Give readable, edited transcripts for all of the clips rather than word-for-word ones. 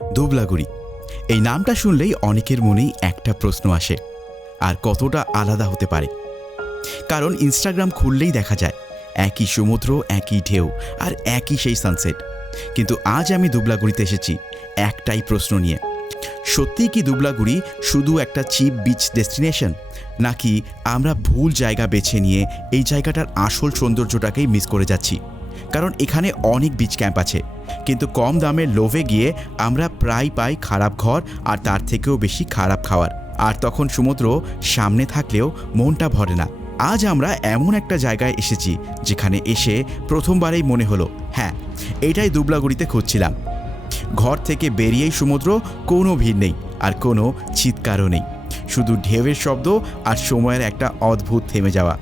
দুবলাগুড়ি। এই নামটা শুনলেই অনেকের মনেই একটা প্রশ্ন আসে, আর কতটা আলাদা হতে পারে। কারণ ইনস্টাগ্রাম খুললেই দেখা যায় একই সমুদ্র, একই ঢেউ আর একই সেই সানসেট। কিন্তু আজ আমি দুবলাগুড়িতে এসেছি একটাই প্রশ্ন নিয়ে। সত্যিই কি দুবলাগুড়ি শুধু একটা চিপ বিচ ডেস্টিনেশন, নাকি আমরা ভুল জায়গা বেছে নিয়ে এই জায়গাটার আসল সৌন্দর্যটাকেই মিস করে যাচ্ছি? কারণ এখানে অনেক বিচ ক্যাম্প আছে, কিন্তু কম দামের লোভে গিয়ে আমরা প্রায় পাই খারাপ ঘর আর তার থেকেও বেশি খারাপ খাওয়ার। আর তখন সমুদ্র সামনে থাকলেও মনটা ভরে না। আজ আমরা এমন একটা জায়গায় এসেছি যেখানে এসে প্রথমবারেই মনে হলো, হ্যাঁ, এটাই দুবলাগুড়িতে খুঁজছিলাম। ঘর থেকে বেরিয়েই সমুদ্র, কোনো ভিড় নেই আর কোনো চিৎকারও নেই, শুধু ঢেউয়ের শব্দ আর সময়ের একটা অদ্ভুত থেমে যাওয়া।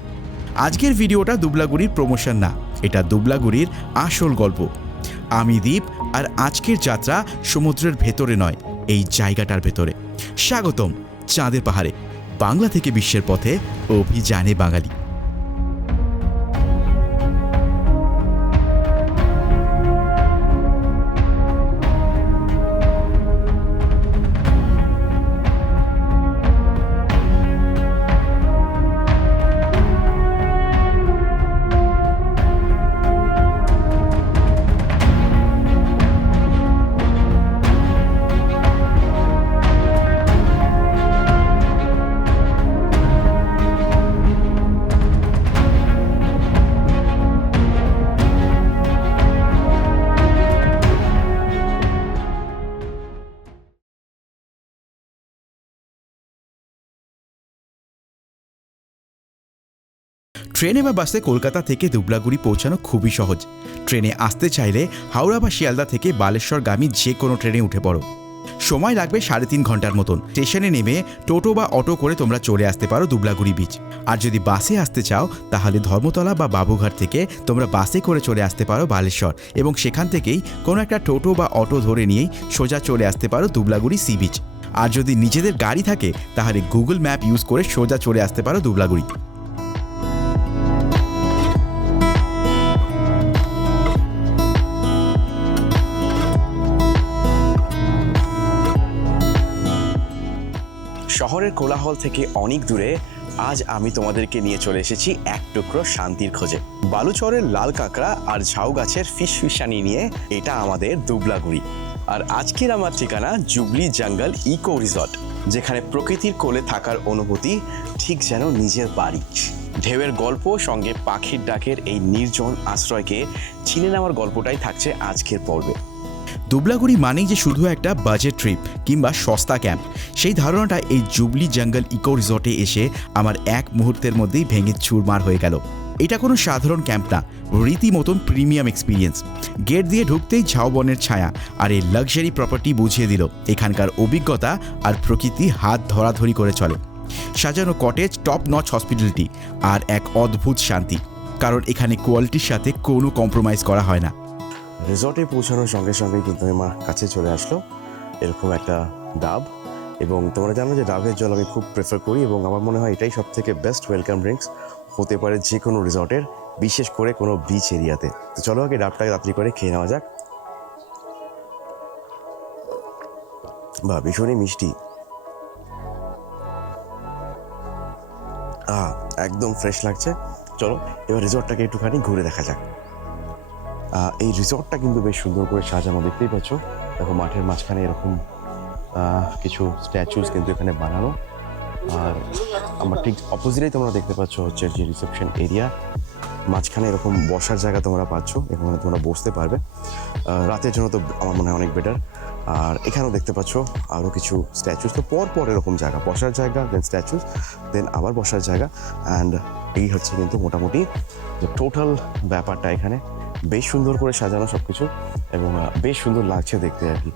আজকের ভিডিওটা দুবলাগুড়ির প্রমোশন না, এটা দুবলাগুড়ির আসল গল্প। আমি দীপ, আর আজকের যাত্রা সমুদ্রের ভেতরে নয়, এই জায়গাটার ভেতরে। স্বাগতম চাঁদের পাহাড়ে, বাংলা থেকে বিশ্বের পথে, অভিযানে বাঙালি। ট্রেনে বা বাসে কলকাতা থেকে দুবলাগুড়ি পৌঁছানো খুবই সহজ। ট্রেনে আসতে চাইলে হাওড়া বা শিয়ালদা থেকে বালেশ্বরগামী যে কোনো ট্রেনে উঠে পড়ো। সময় লাগবে 3.5 ঘন্টার মতন। স্টেশনে নেমে টোটো বা অটো করে তোমরা চলে আসতে পারো দুবলাগুড়ি বিচ। আর যদি বাসে আসতে চাও তাহলে ধর্মতলা বা বাবুঘাট থেকে তোমরা বাসে করে চলে আসতে পারো বালেশ্বর, এবং সেখান থেকেই কোনো একটা টোটো বা অটো ধরে নিয়েই সোজা চলে আসতে পারো দুবলাগুড়ি সি বিচ। আর যদি নিজেদের গাড়ি থাকে তাহলে গুগল ম্যাপ ইউজ করে সোজা চলে আসতে পারো দুবলাগুড়ি। শহরের কোলাহল থেকে অনেক দূরে আজ আমি তোমাদেরকে নিয়ে চলে এসেছি এক টুকরো শান্তির খোঁজে। বালুচরের লাল কাঁকড়া আর ঝাউ গাছের ফিসফিসানি নিয়ে এটা আমাদের দুবলাগুড়ি। আর আজকের আমার ঠিকানা জুবলি জঙ্গল ইকো রিসর্ট, যেখানে প্রকৃতির কোলে থাকার অনুভূতি ঠিক যেন নিজের বাড়ি। ঢেউয়ের গল্প সঙ্গে পাখির ডাকের এই নির্জন আশ্রয়কে চিনে নেওয়ার গল্পটাই থাকছে আজকের পর্বে। দুবলাগুড়ি মানেই যে শুধু একটা বাজেট ট্রিপ কিংবা সস্তা ক্যাম্প, সেই ধারণাটা এই জুবলি জঙ্গল ইকো রিসর্টে এসে আমার এক মুহূর্তের মধ্যেই ভেঙে চুরমার হয়ে গেল। এটা কোনো সাধারণ ক্যাম্প না, রীতিমতন প্রিমিয়াম এক্সপিরিয়েন্স। গেট দিয়ে ঢুকতেই ঝাউবনের ছায়া আর এই লাক্সারি প্রপার্টি বুঝিয়ে দিল এখানকার অভিজ্ঞতা আর প্রকৃতি হাত ধরাধরি করে চলে। সাজানো কটেজ, টপ নচ হসপিটালিটি আর এক অদ্ভুত শান্তি, কারণ এখানে কোয়ালিটির সাথে কোনো কম্প্রোমাইজ করা হয় না। রিসর্টে পৌঁছানোর সঙ্গে সঙ্গে কিন্তু আমার কাছে চলে আসলো এরকম একটা ডাব, এবং তোমরা জানো যে ডাবের জল আমি খুব প্রেফার করি, এবং আমার মনে হয় এটাই সবথেকে বেস্ট ওয়েলকাম ড্রিঙ্কস হতে পারে যে কোনো রিসর্টের, বিশেষ করে কোনো বিচ এরিয়াতে। তো চলো আগে ডাবটাকে তাড়াতাড়ি করে খেয়ে নেওয়া যাক। বা ভীষণই মিষ্টি, একদম ফ্রেশ লাগছে। চলো এবার রিসর্টটাকে একটুখানি ঘুরে দেখা যাক। এই রিসর্টটা কিন্তু বেশ সুন্দর করে সাজানো, দেখতেই পাচ্ছ। দেখো মাঠের মাঝখানে এরকম কিছু স্ট্যাচুস কিন্তু এখানে বানানো, আর আমার ঠিক অপোজিটেই তোমরা দেখতে পাচ্ছ হচ্ছে যে রিসেপশন এরিয়া। মাঝখানে এরকম বসার জায়গা তোমরা পাচ্ছ, এখানে তোমরা বসতে পারবে। রাতের জন্য তো আমার মনে হয় অনেক বেটার। আর এখানেও দেখতে পাচ্ছ আরও কিছু স্ট্যাচুস, তো পর এরকম জায়গা, বসার জায়গা, দেন স্ট্যাচুস, দেন আবার বসার জায়গা। অ্যান্ড এই হচ্ছে কিন্তু মোটামুটি যে টোটাল ব্যাপারটা। এখানে বেশ সুন্দর করে সাজানো সব কিছু, এবং বেশ সুন্দর লাগছে দেখতে আর কি।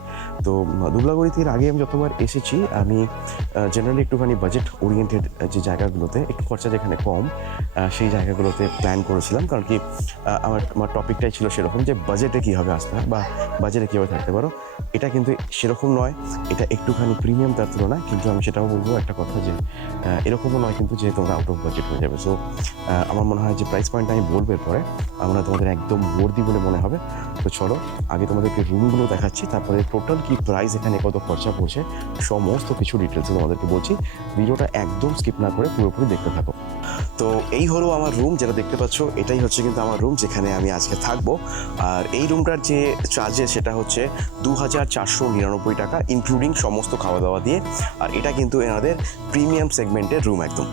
তো দুবলাগুড়িতে এর আগে আমি যতবার এসেছি, আমি জেনারেলি একটুখানি বাজেট ওরিয়েন্টেড যে জায়গাগুলোতে, একটু খরচা যেখানে কম, সেই জায়গাগুলোতে প্ল্যান করেছিলাম। কারণ কি আমার টপিকটাই ছিল সেরকম যে বাজেটে কীভাবে আসতে হয় বা বাজেটে কীভাবে থাকতে পারো। এটা কিন্তু সেরকম নয়, এটা একটুখানি প্রিমিয়াম তার তুলনায়। কিন্তু আমি সেটাও বলবো একটা কথা যে এরকমও নয় কিন্তু যে তোমরা আউট অফ বাজেট হয়ে যাবে। সো আমার মনে হয় যে প্রাইস পয়েন্টটা আমি বলবো এরপরে, আমরা তোমাদের একদম ওয়ার্দি বলে মনে হবে। তো চলো আগে তোমাদেরকে রুমগুলো দেখাচ্ছি, তারপরে টোটাল কি প্রাইস, এখানে কত খরচা পড়ছে, সমস্ত কিছু ডিটেলস তোমাদেরকে বলছি। ভিডিওটা একদম স্কিপ না করে পুরোপুরি দেখতে থাকো। তো এই হলো আমার রুম, যেটা দেখতে পাচ্ছ এটাই হচ্ছে কিন্তু আমার রুম যেখানে আমি আজকে থাকবো। আর এই রুমটার যে চার্জেস সেটা হচ্ছে 2499 টাকা, ইনক্লুডিং সমস্ত খাওয়া দাওয়া দিয়ে। আর এটা কিন্তু এনাদের প্রিমিয়াম সেগমেন্টের রুম একদম।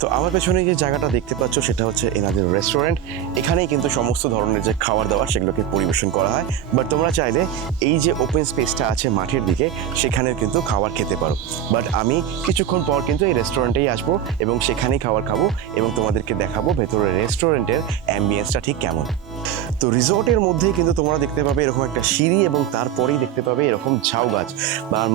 তো আমার পেছনে যে জায়গাটা দেখতে পাচ্ছ সেটা হচ্ছে এনাদের রেস্টুরেন্ট। এখানেই কিন্তু সমস্ত ধরনের যে খাবার দাবার সেগুলোকে পরিবেশন করা হয়। বাট তোমরা চাইলে এই যে ওপেন স্পেসটা আছে মাঠের দিকে সেখানেও কিন্তু খাবার খেতে পারো। বাট আমি কিছুক্ষণ পর কিন্তু এই রেস্টুরেন্টেই আসবো এবং সেখানেই খাবার খাবো এবং তোমাদেরকে দেখাবো ভেতরের রেস্টুরেন্টের অ্যাম্বিয়েন্সটা ঠিক কেমন। তো রিসর্টের মধ্যেই কিন্তু তোমরা দেখতে পাবে এরকম একটা সিঁড়ি এবং তারপরেই দেখতে পাবে এরকম ঝাউ গাছ।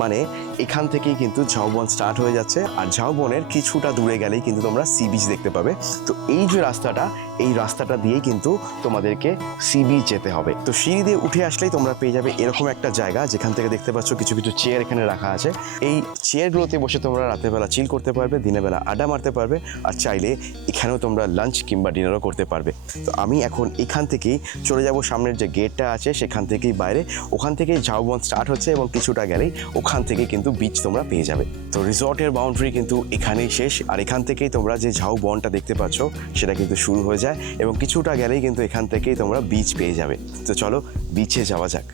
মানে এখান থেকেই কিন্তু ঝাউবন স্টার্ট হয়ে যাচ্ছে। আর ঝাউবনের কিছুটা দূরে গেলেই কিন্তু তোমরা সি বিচ দেখতে পাবে। তো এই যে রাস্তাটা, এই রাস্তাটা দিয়েই কিন্তু তোমাদেরকে সি বিচ যেতে হবে। তো সিঁড়ি দিয়ে উঠে আসলেই তোমরা পেয়ে যাবে এরকম একটা জায়গা যেখান থেকে দেখতে পাচ্ছ কিছু কিছু চেয়ার এখানে রাখা আছে। এই চেয়ারগুলোতে বসে তোমরা রাতের বেলা চিল করতে পারবে, দিনের বেলা আড্ডা মারতে পারবে, আর চাইলে এখানেও তোমরা লাঞ্চ কিংবা ডিনারও করতে পারবে। তো আমি এখন এখান থেকেই চলে যাব সামনের যে গেটটা আছে সেখান থেকেই বাইরে, ওখান থেকেই ঝাউবন স্টার্ট হচ্ছে এবং কিছুটা গেলেই ওখান থেকে কিন্তু বিচ তোমরা পেয়ে যাবে। তো রিসর্টের বাউন্ডারি কিন্তু এখানেই শেষ, আর এখান থেকেই তোমরা যে ঝাউবনটা দেখতে পাচ্ছ সেটা কিন্তু শুরু হয়ে যায় এবং কিছুটা গেলেই কিন্তু এখান থেকেই তোমরা বিচ পেয়ে যাবে। তো চলো বিচে যাওয়া যাক।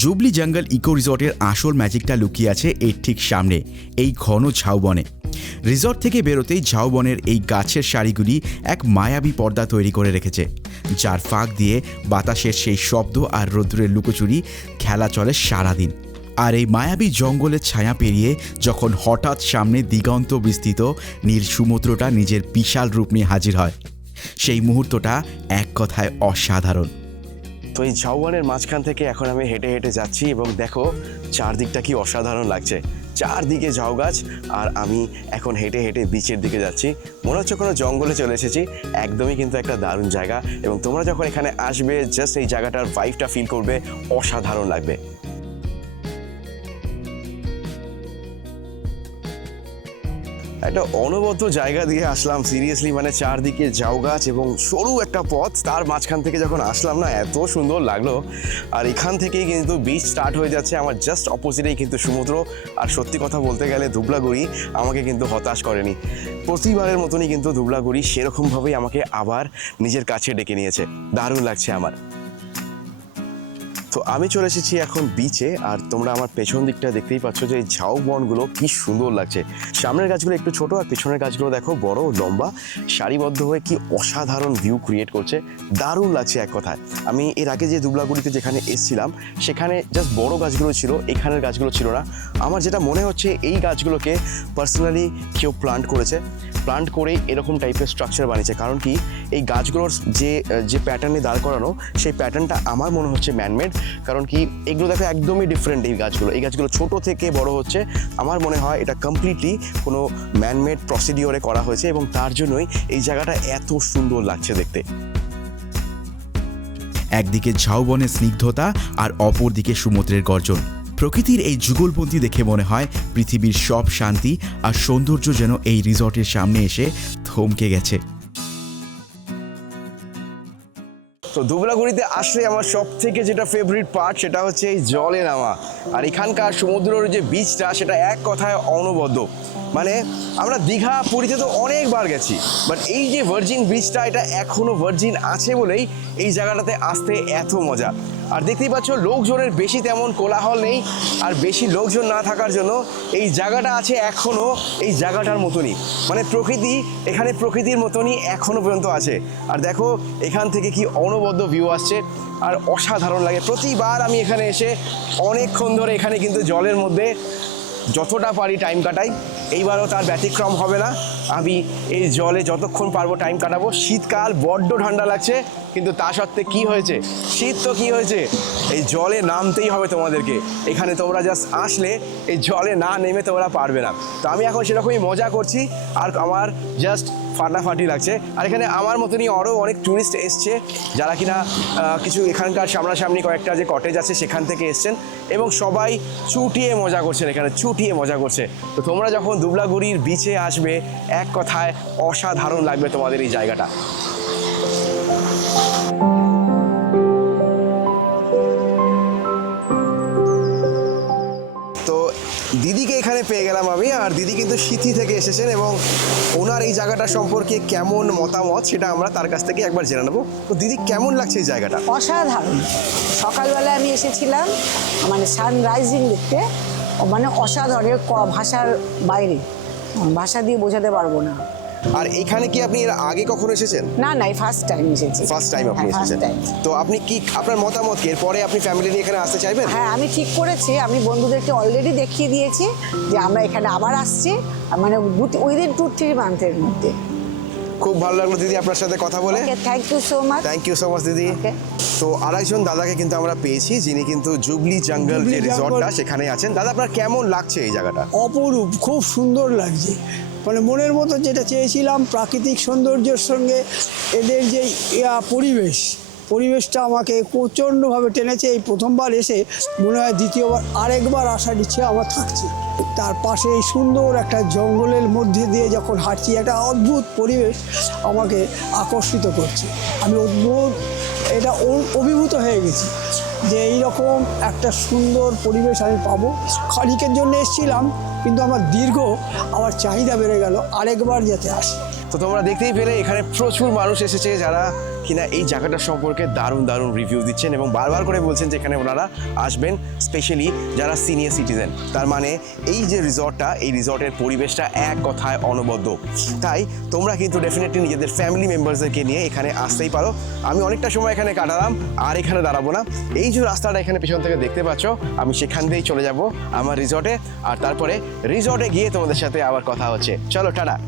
জুবলি জঙ্গল ইকো রিসর্টের আসল ম্যাজিকটা লুকিয়ে আছে এর ঠিক সামনে, এই ঘন ঝাউবনে। রিসর্ট থেকে বেরোতেই ঝাউবনের এই গাছের সারিগুলি এক মায়াবী পর্দা তৈরি করে রেখেছে, যার ফাঁক দিয়ে বাতাসের সেই শব্দ আর রৌদ্রের লুকোচুরি খেলা চলে সারাদিন। আর এই মায়াবী জঙ্গলের ছায়া পেরিয়ে যখন হঠাৎ সামনে দিগন্ত বিস্তৃত নীল সমুদ্রটা নিজের বিশাল রূপ নিয়ে হাজির হয়, সেই মুহূর্তটা এক কথায় অসাধারণ। তো এই ঝাউবনের মাঝখান থেকে এখন আমি হেঁটে হেঁটে যাচ্ছি এবং দেখো চারদিকটা কি অসাধারণ লাগছে। চারদিকে ঝাউ গাছ আর আমি এখন হেঁটে হেঁটে বিচের দিকে যাচ্ছি। মনে হচ্ছে কোনো জঙ্গলে চলে এসেছি। একদমই কিন্তু একটা দারুণ জায়গা এবং তোমরা যখন এখানে আসবে জাস্ট এই জায়গাটার ভাইবটা ফিল করবে, অসাধারণ লাগবে। একটা অনবদ্য জায়গা দিয়ে আসলাম সিরিয়াসলি, মানে চারদিকে ঝাউ গাছ এবং সরু একটা পথ, তার মাঝখান থেকে যখন আসলাম না এত সুন্দর লাগলো। আর এখান থেকেই কিন্তু বিচ স্টার্ট হয়ে যাচ্ছে, আমার জাস্ট অপোজিটেই কিন্তু সমুদ্র। আর সত্যি কথা বলতে গেলে ধুবলাগুড়ি আমাকে কিন্তু হতাশ করেনি, প্রতিবারের মতনই কিন্তু ধুবলাগুড়ি সেরকমভাবেই আমাকে আবার নিজের কাছে ডেকে নিয়েছে। দারুণ লাগছে আমার। তো আমি চলে এসেছি এখন বিচে, আর তোমরা আমার পেছন দিকটা দেখতেই পাচ্ছ যে এই ঝাউবনগুলো কি সুন্দর লাগছে। সামনের গাছগুলো একটু ছোট আর পেছনের গাছগুলো দেখো বড় লম্বা, সারিবদ্ধ হয়ে কি অসাধারণ ভিউ ক্রিয়েট করছে। দারুণ লাগছে এক কথায়। আমি এর আগে যে ধুবলাগুড়িতে যেখানে এসেছিলাম সেখানে জাস্ট বড় গাছগুলো ছিল, এখানের গাছগুলো ছিল না। আমার যেটা মনে হচ্ছে এই গাছগুলোকে পার্সোনালি কেউ প্লান্ট করেছে, প্লান্ট করেই এরকম টাইপের স্ট্রাকচার বানিয়েছে। কারণ কি এই গাছগুলোর যে প্যাটার্নে দাঁড় করানো সেই প্যাটার্নটা আমার মনে হচ্ছে ম্যানমেড। কারণ কি এগুলো দেখো একদমই ডিফারেন্ট। এই গাছগুলো ছোট থেকে বড় হচ্ছে, আমার মনে হয় এটা কমপ্লিটলি কোনো ম্যানমেড প্রসিডিওরে করা হয়েছে এবং তার জন্যই এই জায়গাটা এত সুন্দর লাগছে দেখতে। একদিকে ঝাউবনের স্নিগ্ধতা আর অপরদিকে সমুদ্রের গর্জন। প্রকৃতির এই যুগলবন্দি দেখে মনে হয় পৃথিবীর সব শান্তি আর সৌন্দর্য যেন এই রিসর্টের সামনে এসে থমকে গেছে। তো ধুবলাগুড়িতে আসলে আমার সব থেকে যেটা ফেভারিট পার্ট সেটা হচ্ছে এই জলে নামা। আর এখানকার সমুদ্রের যে বিচটা সেটা এক কথায় অনবদ্য। মানে আমরা দীঘা পুরীতে তো অনেকবার গেছি, বাট এই যে ভার্জিন বিচটা এটা এখনও ভার্জিন আছে বলেই এই জায়গাটাতে আসতে এত মজা। আর দেখতেই পাচ্ছ লোকজনের বেশি তেমন কোলাহল নেই, আর বেশি লোকজন না থাকার জন্য এই জায়গাটা আছে এখনও এই জায়গাটার মতনই, মানে প্রকৃতি এখানে প্রকৃতির মতনই এখনও পর্যন্ত আছে। আর দেখো এখান থেকে কি অনবদ্য ভিউ আসছে আর অসাধারণ লাগে। প্রতিবার আমি এখানে এসে অনেকক্ষণ ধরে এখানে কিন্তু জলের মধ্যে যতটা পারি টাইম কাটাই। এইবারও তার ব্যতিক্রম হবে না, আমি এই জলে যতক্ষণ পারবো টাইম কাটাবো। শীতকাল বড্ড ঠান্ডা লাগছে, কিন্তু তা সত্ত্বে কী হয়েছে, শীত তো কী হয়েছে, এই জলে নামতেই হবে তোমাদেরকে। এখানে তোমরা জাস্ট আসলে এই জলে না নেমে তোমরা পারবে না। তো আমি এখন সেরকমই মজা করছি আর আমার জাস্ট ফাটাফাটি লাগছে। আর এখানে আমার মতনই আরও অনেক ট্যুরিস্ট এসছে যারা কিনা কিছু এখানকার সামনাসামনি কয়েকটা যে কটেজ আছে সেখান থেকে এসছেন এবং সবাই চুটিয়ে মজা করছেন, এখানে চুটিয়ে মজা করছে। তো তোমরা যখন ধুবলাগুড়ির বিচে আসবে এক কথায় অসাধারণ লাগবে তোমাদের এই জায়গাটা। আর দিদি কিন্তু সিথি থেকে এসেছেন এবং ওনার এই জায়গাটা সম্পর্কে কেমন মতামত সেটা আমরা তার কাছ থেকে একবার জেনে নেবো। তো দিদি, কেমন লাগছে এই জায়গাটা? অসাধারণ। সকালবেলায় আমি এসেছিলাম মানে সানরাইজিং দেখতে, মানে অসাধারণ, ভাষার বাইরে, ভাষা দিয়ে বোঝাতে পারবো না। আর এখানে কি আপনি এর আগে কখনো এসেছেন? না না, এই ফার্স্ট টাইম এসেছি। ফার্স্ট টাইম আপনি হ্যাঁ, এসেছেন। first time। তো আপনি কি, আপনার মতামত কি, এরপরে আপনি ফ্যামিলি নিয়ে এখানে আসতে চাইবেন? হ্যাঁ, আমি ঠিক করেছি, আমি বন্ধুদেরকে অলরেডি দেখিয়ে দিয়েছি যে আমরা এখানে আবার আসছি, মানে উইদিন 2-3 মান্থের মধ্যে। খুব ভালো লাগলো দিদি আপনার সাথে কথা বলে। Thank you so much. Thank you so much দিদি। Okay. তো আরেকজন দাদাকে কিন্তু আমরা পেয়েছি, যিনি কিন্তু জুবলি জঙ্গল যে রিসর্টটা সেখানে আছেন। দাদা, আপনার কেমন লাগছে এই জায়গাটা? অপরূপ, খুব সুন্দর লাগছে, মানে মনের মতো যেটা চেয়েছিলাম, প্রাকৃতিক সৌন্দর্যের সঙ্গে এদের যে পরিবেশটা আমাকে প্রচণ্ডভাবে টেনেছে। এই প্রথমবার এসে মনে হয় দ্বিতীয়বার আরেকবার আসার ইচ্ছে আমার থাকছে। তার পাশে এই সুন্দর একটা জঙ্গলের মধ্যে দিয়ে যখন হাঁটছি, একটা অদ্ভুত পরিবেশ আমাকে আকর্ষিত করছে। আমি অভিভূত হয়ে গেছি যে এইরকম একটা সুন্দর পরিবেশ আমি পাবো। ক্ষণিকের জন্য এসেছিলাম, কিন্তু আমার চাহিদা বেড়ে গেল আরেকবার যাতে আসি। তো তোমরা দেখতেই পেলে এখানে প্রচুর মানুষ এসেছে যারা কিনা এই জায়গাটার সম্পর্কে দারুণ দারুণ রিভিউ দিচ্ছেন এবং বারবার করে বলছেন যে এখানে ওনারা আসবেন, স্পেশালি যারা সিনিয়র সিটিজেন। তার মানে এই যে রিসর্টটা, এই রিসর্টের পরিবেশটা এক কথায় অনবদ্য। তাই তোমরা কিন্তু ডেফিনেটলি নিজেদের ফ্যামিলি মেম্বার্সদেরকে নিয়ে এখানে আসতেই পারো। আমি অনেকটা সময় এখানে কাটালাম, আর এখানে দাঁড়াবো না। এই যে রাস্তাটা এখানে পেছন থেকে দেখতে পাচ্ছ, আমি সেখান দিয়েই চলে যাব আমার রিসর্টে, আর তারপরে রিসর্টে গিয়ে তোমাদের সাথে আবার কথা হচ্ছে। চলো, টাটা।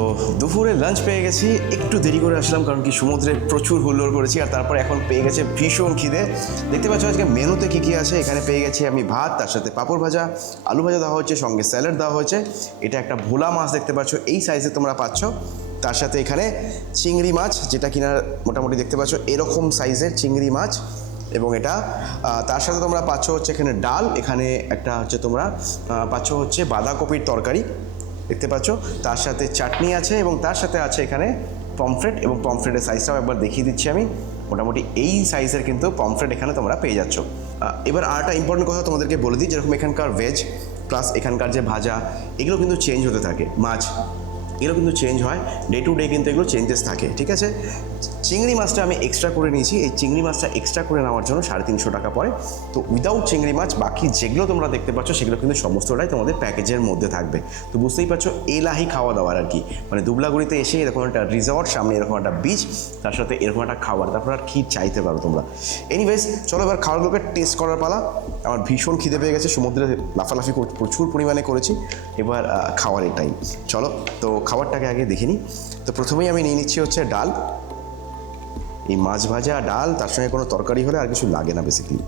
তো দুপুরে লাঞ্চ পেয়ে গেছি, একটু দেরি করে আসলাম কারণ কি সমুদ্রে প্রচুর হুল্লোড় করেছি, আর তারপরে এখন পেয়ে গেছে ভীষণ খিদে। দেখতে পাচ্ছ আজকে মেনুতে কী কী আছে। এখানে পেয়ে গেছি আমি ভাত, তার সাথে পাঁপড় ভাজা, আলু ভাজা দেওয়া হচ্ছে, সঙ্গে স্যালাড দেওয়া হয়েছে। এটা একটা ভোলা মাছ দেখতে পাচ্ছ, এই সাইজে তোমরা পাচ্ছ। তার সাথে এখানে চিংড়ি মাছ, যেটা কিনা মোটামুটি দেখতে পাচ্ছ এরকম সাইজের চিংড়ি মাছ, এবং এটা তার সাথে তোমরা পাচ্ছ হচ্ছে এখানে ডাল, এখানে একটা হচ্ছে তোমরা পাচ্ছ হচ্ছে বাঁধাকপির তরকারি দেখতে পাচ্ছ, তার সাথে চাটনি আছে, এবং তার সাথে আছে এখানে পমফ্রেট, এবং পমফ্রেটের সাইজটাও একবার দেখিয়ে দিচ্ছি আমি। মোটামুটি এই সাইজের কিন্তু পমফ্রেট এখানে তোমরা পেয়ে যাচ্ছ। এবার আর একটা ইম্পর্টেন্ট কথা তোমাদেরকে বলে দিই, যেরকম এখানকার ভেজ প্লাস এখানকার যে ভাজা, এগুলো কিন্তু চেঞ্জ হতে থাকে। মাছ এগুলো কিন্তু চেঞ্জ হয়, ডে টু ডে কিন্তু এগুলো চেঞ্জেস থাকে, ঠিক আছে। চিংড়ি মাছটা আমি এক্সট্রা করে নিয়েছি, এই চিংড়ি মাছটা এক্সট্রা করে নেওয়ার জন্য 350 টাকা পড়ে। তো উইদাউট চিংড়ি মাছ বাকি যেগুলো তোমরা দেখতে পাচ্ছ সেগুলো কিন্তু সমস্তটাই তোমাদের প্যাকেজের মধ্যে থাকবে। তো বুঝতেই পারছো এলাহি খাওয়া দাওয়ার আর কি, মানে দুবলাগুড়িতে এসে এরকম একটা রিসর্ট, সামনে এরকম একটা বিচ, তার সাথে এরকম একটা খাবার, তারপর আর কি চাইতে পারো তোমরা। এনিওয়েজ, চলো এবার খাবারগুলোকে টেস্ট করার পালা। আমার ভীষণ খিদে পেয়ে গেছে, সমুদ্রে লাফালাফি প্রচুর পরিমাণে করেছি, এবার খাওয়ারের টাইম। চলো তো খাবারটাকে আগে দেখে নিই। তো প্রথমেই আমি নিয়ে নিচ্ছি হচ্ছে ডাল, এই মাছ ভাজা ডাল, তার সঙ্গে কোনো তরকারি হলে আর কিছু লাগে না বেসিক্যালি,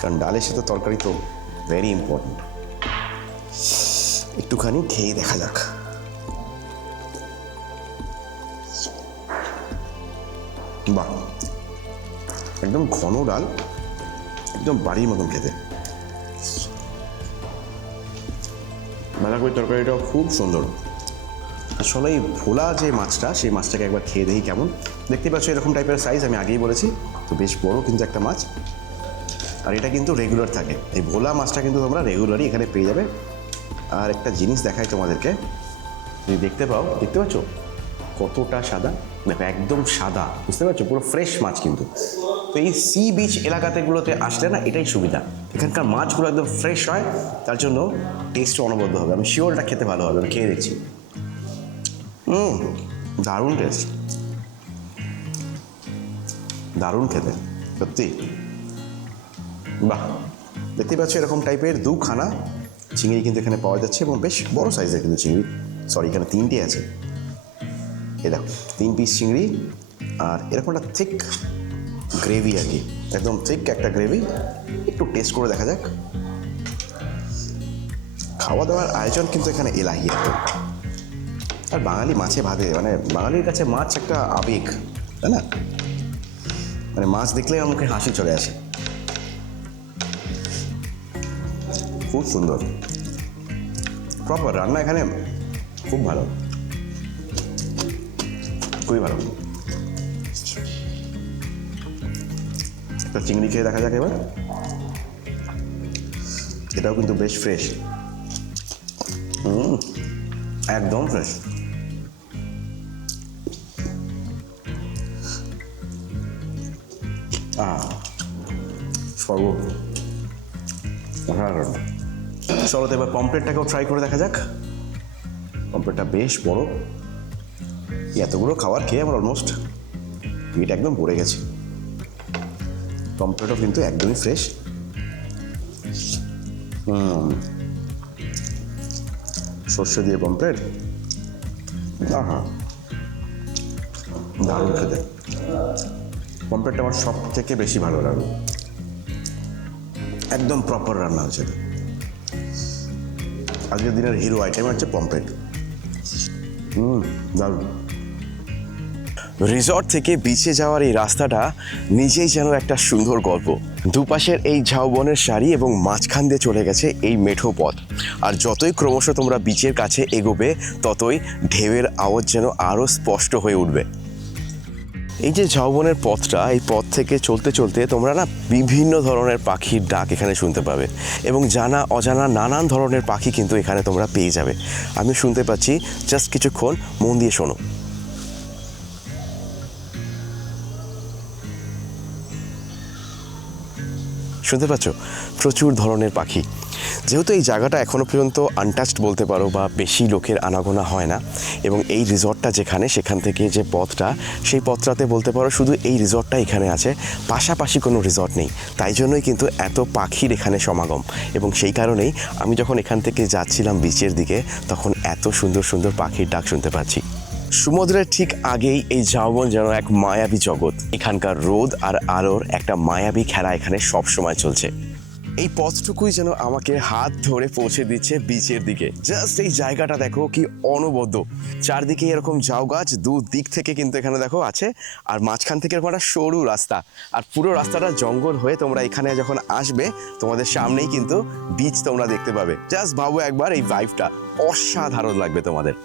কারণ ডালের সাথে তরকারি তো ভেরি ইম্পর্টেন্ট। একটুখানি খেয়ে দেখা যাক। বাহ, একদম ঘন ডাল, একদম বাড়ির মতন খেতে। বাঁধাকপির তরকারিটাও খুব সুন্দর। আসলে এই ভোলা যে মাছটা, সেই মাছটাকে একবার খেয়ে দেখি কেমন। দেখতে পাচ্ছ এরকম টাইপের সাইজ, আমি আগেই বলেছি, তো বেশ বড় কিন্তু একটা মাছ, আর এটা কিন্তু রেগুলার থাকে। এই ভোলা মাছটা কিন্তু তোমরা রেগুলারই এখানে পেয়ে যাবে। আর একটা জিনিস দেখাই তোমাদেরকে, যদি দেখতে পাচ্ছ কতটা সাদা, দেখো একদম সাদা, বুঝতে পারছো, পুরো ফ্রেশ মাছ কিন্তু। তো এই সি বিচ এলাকাতেগুলোতে আসলে না এটাই সুবিধা, এখানকার মাছগুলো একদম ফ্রেশ হয়, তার জন্য টেস্টও অনবদ্য হবে। আমি শিওর এটা খেতে ভালো হবে, আমি খেয়ে দেখছি। দারুণ টেস্ট, দারুণ খেতে সত্যি। বাহ, দেখতে পাচ্ছ এরকম টাইপের দুখানা চিংড়ি কিন্তু এখানে পাওয়া যাচ্ছে, এবং বেশ বড় সাইজের কিন্তু চিংড়ি। সরি, এখানে 3টে আছে। এ দেখো 3 পিস চিংড়ি, আর এরকম একটা থিক গ্রেভি আর কি, একদম থিক একটা গ্রেভি। একটু টেস্ট করে দেখা যাক। খাওয়া দাওয়ার আয়োজন কিন্তু এখানে এলাহি একদম। আর বাঙালি মাছে ভাতে, মানে বাঙালির কাছে মাছ একটা আবেগ, তাই না? মানে মাছ দেখলেই আমার মুখে হাসি চলে আসে। খুব সুন্দর, প্রপার রান্না এখানে খুব ভালো, খুবই ভালো। একটা চিংড়ি খেয়ে দেখা যাক এবার। এটাও কিন্তু বেশ ফ্রেশ, একদম ফ্রেশ। সর্ব অসাধারণ। চলো তো এবার পমপ্লেটটাকেও ট্রাই করে দেখা যাক। পমপ্লেটটা বেশ বড়, এতগুলো খাবার খেয়ে আমার অলমোস্ট পেট একদম ভরে গেছে। পমপ্লেটও কিন্তু একদমই ফ্রেশ। সর্ষে দিয়ে পমপ্লেট, আহা দারুণ খেতে। পমপ্লেটটা আমার সব থেকে বেশি ভালো লাগলো, একদম প্রপার রান্না হয়েছে। আজকের দিনের হিরো আইটেম হচ্ছে পমপ্লেট। দারুণ। রিসর্ট থেকে বিচে যাওয়ার এই রাস্তাটা নিজেই যেন একটা সুন্দর গল্প। দুপাশের এই ঝাউবনের সারি এবং মাঝখান দিয়ে চলে গেছে এই মেঠো পথ। আর যতই ক্রমশ তোমরা বিচের কাছে এগোবে ততই ঢেউয়ের আওয়াজ যেন আরও স্পষ্ট হয়ে উঠবে। এই যে ঝাউবনের পথটা, এই পথ থেকে চলতে চলতে তোমরা না বিভিন্ন ধরনের পাখির ডাক এখানে শুনতে পাবে এবং জানা অজানা নানান ধরনের পাখি কিন্তু এখানে তোমরা পেয়ে যাবে। আমি শুনতে পাচ্ছি, জাস্ট কিছুক্ষণ মন দিয়ে শোনো। শুনতে পাচ্ছ? প্রচুর ধরনের পাখি। যেহেতু এই জায়গাটা এখনও পর্যন্ত আনটাচড বলতে পারো, বা বেশি লোকের আনাগোনা হয় না, এবং এই রিসর্টটা যেখানে, সেখান থেকে যে পথটা, সেই পথটাতে বলতে পারো শুধু এই রিসর্টটা এখানে আছে, পাশাপাশি কোনো রিসর্ট নেই। তাই জন্যই কিন্তু এত পাখির এখানে সমাগম। এবং সেই কারণেই আমি যখন এখান থেকে যাচ্ছিলাম বিচের দিকে, তখন এত সুন্দর সুন্দর পাখির ডাক শুনতে পাচ্ছি। সমুদ্রের ঠিক আগেই এই ঝাউবন যেন এক মায়াবী জগৎ। এখানকার রোদ আর আলোর একটা মায়াবী খেলা এখানে সব সময় চলছে। এই পথটুকুই যেন আমাকে হাত ধরে পৌঁছে দিচ্ছে বিচের দিকে। জাস্ট এই জায়গাটা দেখো কি অনবদ্য। চারদিকে এরকম ঝাউ গাছ, দুদিক থেকে কিন্তু এখানে দেখো আছে, আর মাঝখান থেকে এরকম একটা সরু রাস্তা, আর পুরো রাস্তাটা জঙ্গল হয়ে তোমরা এখানে যখন আসবে তোমাদের সামনেই কিন্তু বিচ তোমরা দেখতে পাবে। জাস্ট ভাবো একবার, এই ভাইবটা অসাধারণ লাগবে তোমাদের।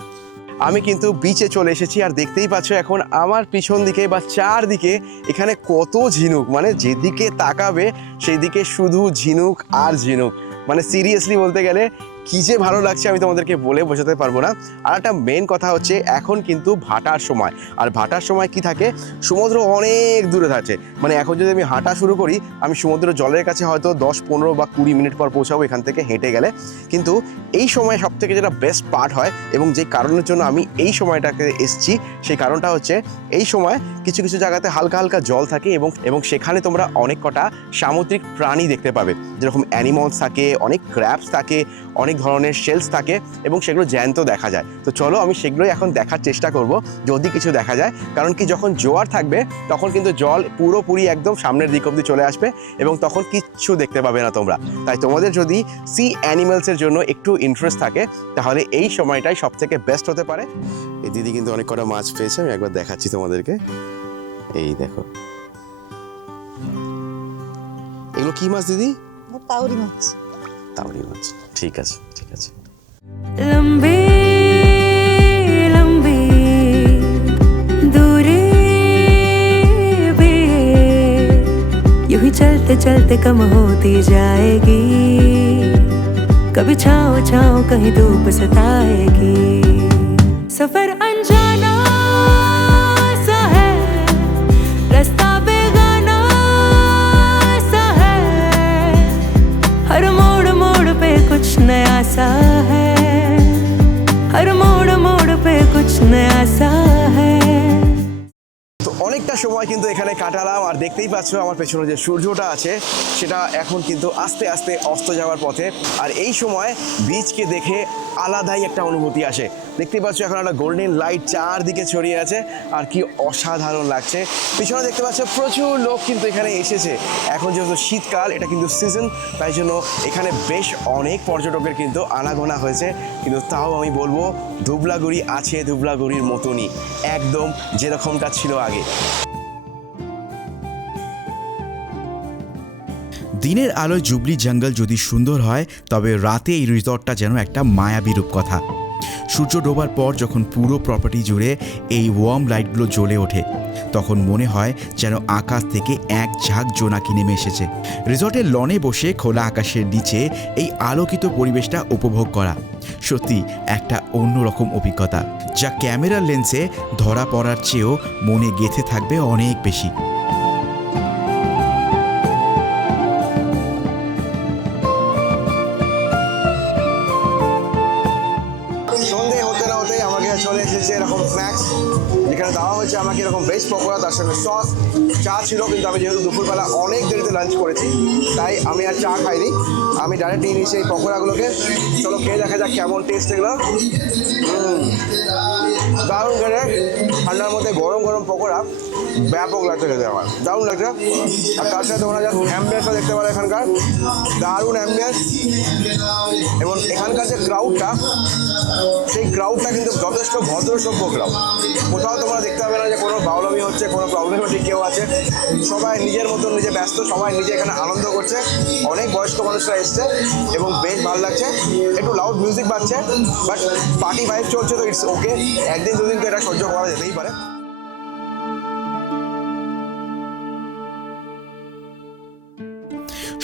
আমি কিন্তু বিচে চলে এসেছি, আর দেখতেই পাচ্ছ এখন আমার পিছন দিকে বা চারদিকে এখানে কত ঝিনুক, মানে যেদিকে তাকাবে সেই দিকে শুধু ঝিনুক আর ঝিনুক। মানে সিরিয়াসলি বলতে গেলে কী যে ভালো লাগছে আমি তোমাদেরকে বলে বোঝাতে পারবো না। আর একটা মেন কথা হচ্ছে, এখন কিন্তু ভাটার সময়, আর ভাটার সময় কি থাকে, সমুদ্র অনেক দূরে থাকে। মানে এখন যদি আমি হাঁটা শুরু করি, আমি সমুদ্র জলের কাছে হয়তো 10, 15 বা 20 মিনিট পর পৌঁছাবো এখান থেকে হেঁটে গেলে। কিন্তু এই সময় সব থেকে যেটা বেস্ট পার্ট হয়, এবং যে কারণের জন্য আমি এই সময়টাকে এসছি, সেই কারণটা হচ্ছে এই সময় কিছু কিছু জায়গাতে হালকা হালকা জল থাকে, এবং সেখানে তোমরা অনেক কটা সামুদ্রিক প্রাণী দেখতে পাবে। যেরকম অ্যানিমালস থাকে, অনেক ক্র্যাবস থাকে, অনেক ধরনের শেলস থাকে, এবং সেগুলো জ্যান্ত দেখা যায়। তো চলো আমি সেগুলোই এখন দেখার চেষ্টা করব, যদি কিছু দেখা যায়। কারণ কি, যখন জোয়ার থাকবে তখন কিন্তু জল পুরোপুরি একদম সামনের দিক অবধি চলে আসবে, এবং তখন কিচ্ছু দেখতে পাবে না তোমরা। তাই তোমাদের যদি সি অ্যানিমালসের জন্য একটু ইন্টারেস্ট থাকে, তাহলে এই সময়টাই সব থেকে বেস্ট হতে পারে। এই দিদি কিন্তু অনেক কটা মাছ পেয়েছে, আমি একবার দেখাচ্ছি তোমাদেরকে। এই দেখো, এগুলো কি মাছ দিদি? তাওরি মাছ। তাওরি মাছ, ঠিক আছে ঠিক আছে। लंबी लंबी दूरी भी यूं ही चलते चलते कम होती जाएगी, कभी छाँव छाँव कहीं धूप सताएगी। सफर अनजाना सा है, रास्ता बेगाना सा है, हर मोड़ मोड़ पे कुछ नया सा है, हर मोड़ मोड़ पे कुछ नया सा है। তো অনেকটা সময় কিন্তু এখানে কাটালাম, আর দেখতেই পাচ্ছ আমার পেছনে যে সূর্যটা আছে সেটা এখন কিন্তু আস্তে আস্তে অস্ত যাওয়ার পথে। আর এই সময় বীচকে দেখে আলাদাই একটা অনুভূতি আসে। দেখতেই পাচ্ছ এখন একটা গোল্ডেন লাইট চারদিকে ছড়িয়ে আছে আর কি অসাধারণ লাগছে। পিছনে দেখতে পাচ্ছ প্রচুর লোক কিন্তু এখানে এসেছে। এখন যেহেতু শীতকাল, এটা কিন্তু সিজন, তাই জন্য এখানে বেশ অনেক পর্যটকের কিন্তু আনাগোনা হয়েছে। কিন্তু তাও আমি বলবো ধুবলাগুড়ি আছে ধুবলাগুড়ির মতনই, একদম যেরকমটা ছিল আগে। দিনের আলোয় জুবলি জঙ্গল যদি সুন্দর হয়, তবে রাতে এই রিসর্টটা যেন একটা মায়াবী রূপকথা। সূর্য ডোবার পর যখন পুরো প্রপার্টি জুড়ে এই ওয়ার্ম লাইটগুলো জ্বলে ওঠে, তখন মনে হয় যেন আকাশ থেকে এক ঝাঁক জোনাকি নেমে এসেছে। রিসর্টের লনে বসে খোলা আকাশের নিচে এই আলোকিত পরিবেশটা উপভোগ করা সত্যি একটা অন্যরকম অভিজ্ঞতা, যা ক্যামেরার লেন্সে ধরা পড়ার চেয়েও মনে গেঁথে থাকবে অনেক বেশি। সন্ধে হতে না হতেই আমাকে চলে এসেছে এরকম স্ন্যাক্স, যেখানে দেওয়া হয়েছে আমাকে এরকম ভেজ পকোড়া, তার সঙ্গে সস, চা ছিল। কিন্তু আমি যেহেতু দুপুরবেলা অনেক দেরিতে লাঞ্চ করেছি, তাই আমি আর চা খাইনি, আমি ডাইরেক্ট নিয়ে নিয়েছি এই পকোড়াগুলোকে। চলো খেয়ে দেখা যাক কেমন টেস্ট এগুলো। দারুণ খেতে, ঠান্ডার মধ্যে গরম গরম পকোড়া ব্যাপক লাগছে খেতে, আমার দারুণ লাগছে। আর তার সাথে তোমরা জাস্ট অ্যাম্বিয়েন্সটা দেখতে পারো, এখানকার দারুণ অ্যাম্বিয়েন্স। এবং এখানকার যে ক্রাউডটা, সেই ক্রাউডটা কিন্তু যথেষ্ট ভদ্রসভ্য ক্রাউড। কোথাও তোমরা দেখতে পাবে না যে কোনো বাউলামি হচ্ছে, কোনো প্রবলেমেটিক কেউ আছে। সবাই নিজের মতন নিজে ব্যস্ত, সবাই নিজে এখানে আনন্দ করছে। অনেক বয়স্ক মানুষরা এসছে এবং বেশ ভালো লাগছে। একটু লাউড মিউজিক বাজছে, বাট পার্টি ভাইব চলছে, তো ইটস ওকে। একদিন দুদিন তো এটা সহ্য করা যেতেই পারে।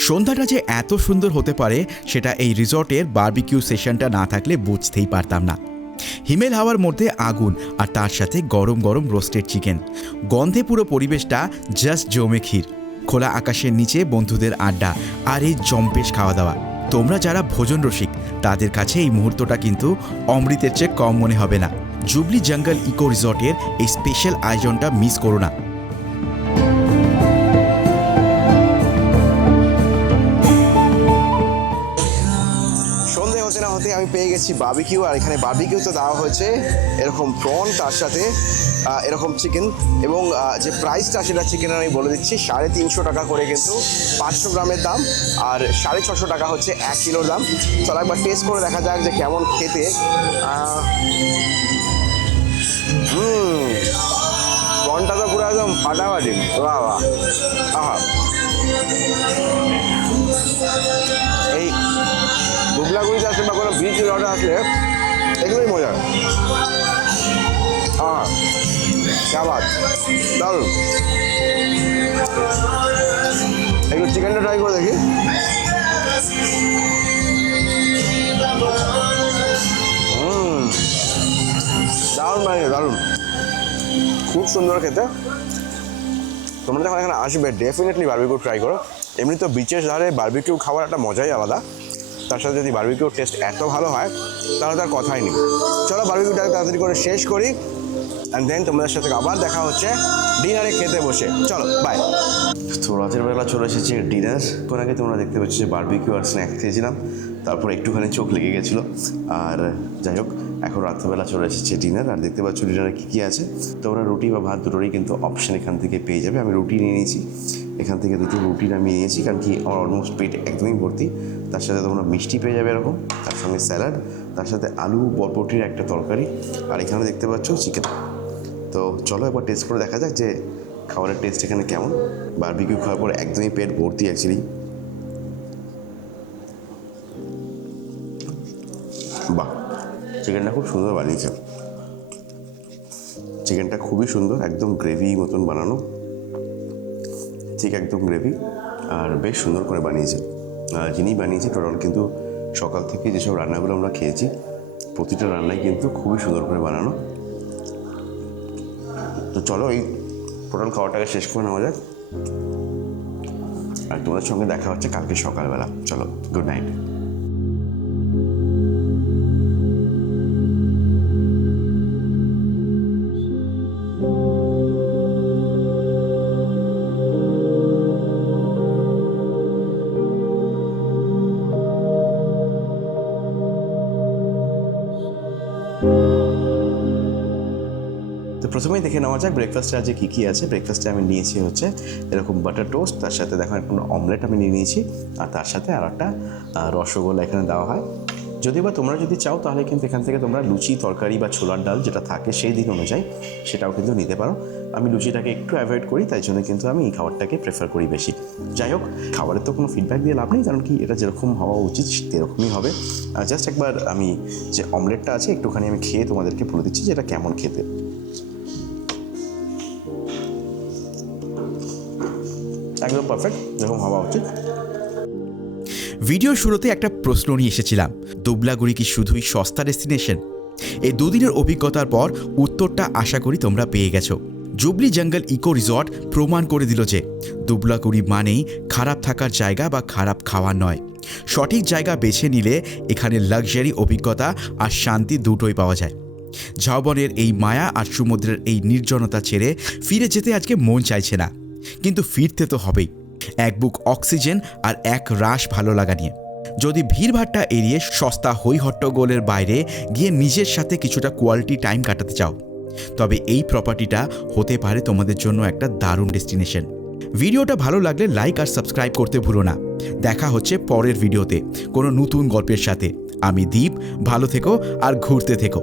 সন্ধ্যাটা যে এত সুন্দর হতে পারে সেটা এই রিসর্টের বারবিকিউ সেশনটা না থাকলে বুঝতেই পারতাম না। হিমেল হাওয়ার মধ্যে আগুন, আর তার সাথে গরম গরম রোস্টেড চিকেন, গন্ধে পুরো পরিবেশটা জাস্ট জমে ক্ষীর। খোলা আকাশের নিচে বন্ধুদের আড্ডা আর এই জম্পেশ খাওয়া দাওয়া। তোমরা যারা ভোজন রসিক, তাদের কাছে এই মুহূর্তটা কিন্তু অমৃতের চেয়ে কম মনে হবে না। জুবলি জঙ্গল ইকো রিসর্টের এই স্পেশাল আয়োজনটা মিস করো না। হতে আমি পেয়ে গেছি বারবিকিউ। আর এখানে বারবিকিউ তো দেওয়া হয়েছে এরকম প্রন, তার সাথে এরকম চিকেন, এবং যে প্রাইসটা সেটা চিকেনের আমি বলে দিচ্ছি, 350 টাকা করে কিন্তু 500 গ্রামের দাম, আর 650 টাকা হচ্ছে 1 কিলোর দাম। চলো একবার টেস্ট করে দেখা যাক যে কেমন খেতে। প্রনটা তো পুরো একদম ফাটাফাটি, বাহ বাহ, আহা। এই ধুবলাগুড়িতে আসলে বা কোনো বিচ রিসর্টে আসলে এগুলোই মজা। হ্যাঁ, চাবাদ দারুণ। একটু চিকেনটা ট্রাই করে দেখি। দারুণ মানে দারুণ, খুব সুন্দর খেতে। তোমরা যখন এখানে আসবে ডেফিনেটলি বারবিকিউ ট্রাই করো। এমনি তো বিচের ধারে বারবিকিউ খাওয়ার একটা মজাই আলাদা, তার সাথে যদি বারবিকিউর টেস্ট এত ভালো হয় তাহলে তার কথাই নেই। চলো বারবিকিউটাকে তাড়াতাড়ি করে শেষ করি, অ্যান্ড দেন তোমাদের সাথে আবার দেখা হচ্ছে ডিনারে খেতে বসে। চলো বাই। তো রাতের বেলা চলে এসেছি ডিনার। কোন আগে তোমরা দেখতে পাচ্ছ যে বারবিকিউ আর স্ন্যাক্স খেয়েছিলাম, তারপর একটুখানি চোখ লেগে গেছিলো। আর যাই হোক, এখন রাত্রেবেলা চলে এসেছে ডিনার। আর দেখতে পাচ্ছ ডিনারে কী কী আছে। তোমরা রুটি বা ভাত দুটোরই কিন্তু অপশান এখান থেকে পেয়ে যাবে। আমি রুটি নিয়ে নিয়েছি, এখান থেকে দুটো রুটি আমি নিয়েছি, কারণ কি আমার অলমোস্ট পেট একদমই ভর্তি। তার সাথে তোমরা মিষ্টি পেয়ে যাবে এরকম, তার সঙ্গে স্যালাড, তার সাথে আলু বরবটির একটা তরকারি, আর এখানে দেখতে পাচ্ছ চিকেন। তো চলো একবার টেস্ট করে দেখা যাক যে খাবারের টেস্ট এখানে কেমন। বারবিকিউ খাওয়ার পর একদমই পেট ভর্তি অ্যাকচুয়ালি। বাহ, চিকেনটা খুব সুন্দর বানিয়েছে। চিকেনটা খুবই সুন্দর, একদম গ্রেভি মতন বানানো, ঠিক একদম গ্রেভি, আর বেশ সুন্দর করে বানিয়েছে। যিনি বানিয়েছে টোটাল কিন্তু সকাল থেকে যেসব রান্নাগুলো আমরা খেয়েছি, প্রতিটা রান্নাই কিন্তু খুবই সুন্দর করে বানানো। তো চলো এই টোটাল খাওয়াটাকে শেষ করে নেওয়া যাক, আর তোমাদের সঙ্গে দেখা হচ্ছে কালকে সকালবেলা। চলো, গুড নাইট। প্রথমেই দেখে নেওয়া যাক ব্রেকফাস্টে আজকে কী কী আছে। ব্রেকফাস্টে আমি নিয়েছি হচ্ছে এরকম বাটার টোস্ট, তার সাথে দেখো একটা অমলেট আমি নিয়ে নিয়েছি, আর তার সাথে আর একটা রসগোল্লা এখানে দেওয়া হয়। যদিও বা তোমরা যদি চাও তাহলে কিন্তু এখান থেকে তোমরা লুচি, তরকারি বা ছোলার ডাল যেটা থাকে সেই দিন অনুযায়ী সেটাও কিন্তু নিতে পারো। আমি লুচিটাকে একটু অ্যাভয়েড করি, তাই জন্য কিন্তু আমি এই খাবারটাকে প্রেফার করি বেশি। যাই হোক, খাবারের তো কোনো ফিডব্যাক দিয়ে লাভ নেই, কারণ কি এটা যেরকম হওয়া উচিত সেরকমই হবে। জাস্ট একবার আমি যে অমলেটটা আছে একটুখানি আমি খেয়ে তোমাদেরকে বলে দিচ্ছি যে এটা কেমন খেতে। একদম পারফেক্ট, যেরকম হওয়া উচিত। ভিডিওর শুরুতে একটা প্রশ্ন নিয়ে এসেছিলাম, দুবলাগুড়ি কি শুধুই সস্তা ডেস্টিনেশন? এই দুদিনের অভিজ্ঞতার পর উত্তরটা আশা করি তোমরা পেয়ে গেছো। জুবলি জঙ্গল ইকো রিসর্ট প্রমাণ করে দিল যে দুবলাগুড়ি মানেই খারাপ থাকার জায়গা বা খারাপ খাওয়ার নয়। সঠিক জায়গা বেছে নিলে এখানে লাক্সারি অভিজ্ঞতা আর শান্তি দুটোই পাওয়া যায়। ঝাউবনের এই মায়া আর সমুদ্রের এই নির্জনতা ছেড়ে ফিরে যেতে আজকে মন চাইছে না, কিন্তু ফিরতে তো হবেই, এক বুক অক্সিজেন আর এক রাশ ভালো লাগা নিয়ে। যদি ভিড়ভাট্টা এড়িয়ে সস্তা হইহট্টগোলের বাইরে গিয়ে নিজের সাথে কিছুটা কোয়ালিটি টাইম কাটাতে চাও, তবে এই প্রপার্টিটা হতে পারে তোমাদের জন্য একটা দারুণ ডেস্টিনেশন। ভিডিওটা ভালো লাগলে লাইক আর সাবস্ক্রাইব করতে ভুলো না। দেখা হচ্ছে পরের ভিডিওতে কোনো নতুন গল্পের সাথে। আমি দীপ, ভালো থেকো আর ঘুরতে থেকো।